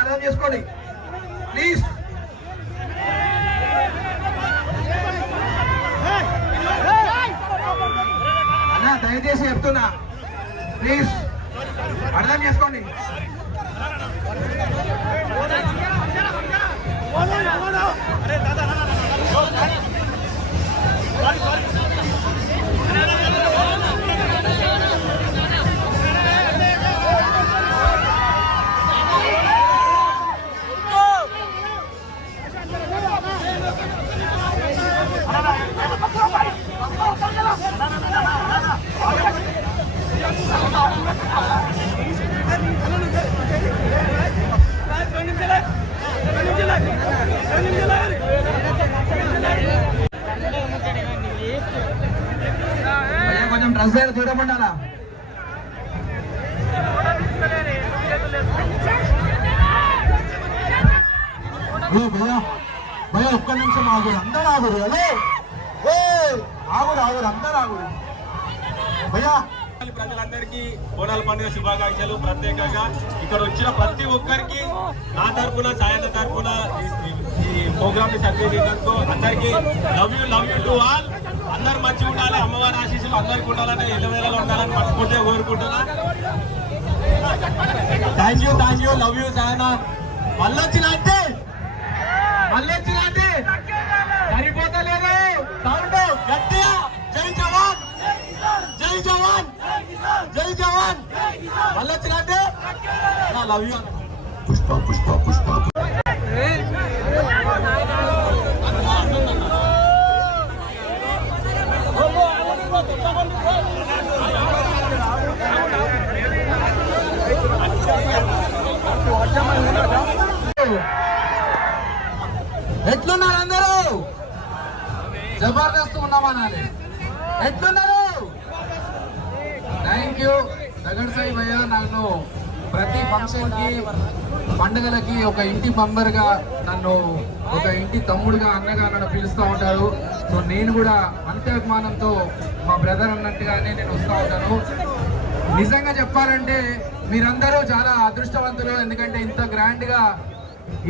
అర్థం చేసుకోండి ప్లీజ్. అన్నా దయచేసి చెప్తున్నా ప్లీజ్ అర్థం చేసుకోండి. కొంచెం డ్రెస్ అయినా చూడమంటారా? భయ ఒక్క నిమిషం ఆగురు, అందరూ ఆగురు. అదే ఆగురు ఆగురు, అందరూ ఆగురు. భయ్యా ప్రజలందరికీ బోనాల పండుగ శుభాకాంక్షలు. ప్రత్యేకంగా ఇక్కడ వచ్చిన ప్రతి ఒక్కరికి నా తరఫున సాయన్న తరఫున ఈ ప్రోగ్రామ్ ని సక్సెస్ చేసినందుకు అందరికీ లవ్ యూ టు ఆల్. అందరు మంచిగా ఉండాలి, అమ్మవారి ఆశీస్సులు అందరికి ఉండాలని, ఎల్లవేళలో ఉండాలని మనస్ఫూర్తిగా కోరుకుంటున్నా. Thank you love you Sayanna. మళ్ళొచ్చినట్టే సరిపోతలేదు సౌండ్ గట్టిగా. జై జవాన్ జై జవాన్ జై జవాన్. మళ్ళొచ్చినట్టే లవ్ యూ. పుష్ప పుష్ప పుష్ప ఎట్లున్నారు అందరూ? జబర్దస్త్ ఉన్నామనాలి. ఎట్లున్నారు? థ్యాంక్ యూ దగడ్ సాయి భయ్య. నన్ను ప్రతి ఫంక్షన్ కి పండుగలకి ఒక ఇంటి మెంబర్ గా, నన్ను ఒక ఇంటి తమ్ముడుగా, అన్నగా నన్ను పిలుస్తూ ఉంటారు. సో నేను కూడా అంతే అభిమానంతో మా బ్రదర్ అన్నట్టుగానే నేను వస్తూ ఉంటాను. నిజంగా చెప్పాలంటే మీరందరూ చాలా అదృష్టవంతులు. ఎందుకంటే ఇంత గ్రాండ్ గా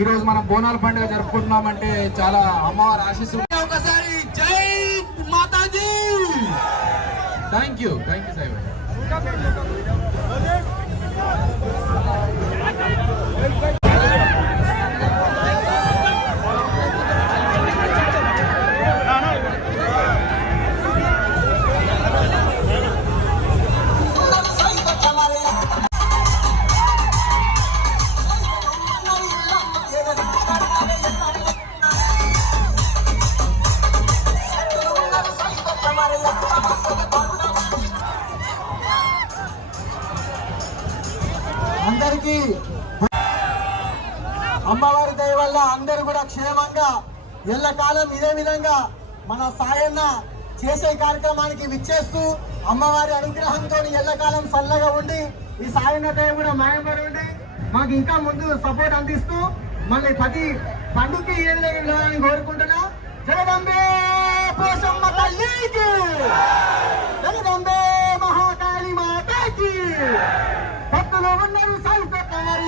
ఈరోజు మనం బోనాల పండుగ జరుపుకుంటున్నామంటే చాలా అమ్మవారి ఆశీస్సులు. ఒకసారి జై మాతాజీ. Thank you Sai. అందరికీ అమ్మవారి దయ వల్ల అందరూ కూడా క్షేమంగా ఎల్లకాలం ఇదే విధంగా మన సాయన్న చేసే కార్యక్రమానికి విచ్చేస్తూ అమ్మవారి అనుగ్రహంతో ఎల్లకాలం చల్లగా ఉండి ఈ సాయన్న దయ కూడా మాయమరి ఉండి మాకు ఇంకా ముందు సపోర్ట్ అందిస్తూ మళ్ళీ ప్రతి పండుగకి ఏ విధంగా కోరుకుంటున్నా. జగదంబే పోషమ్మ తల్లికి, జగదంబే మహాకాళి మాతకి. భక్తులు ఉన్నారు సాయి పెట్ట మరి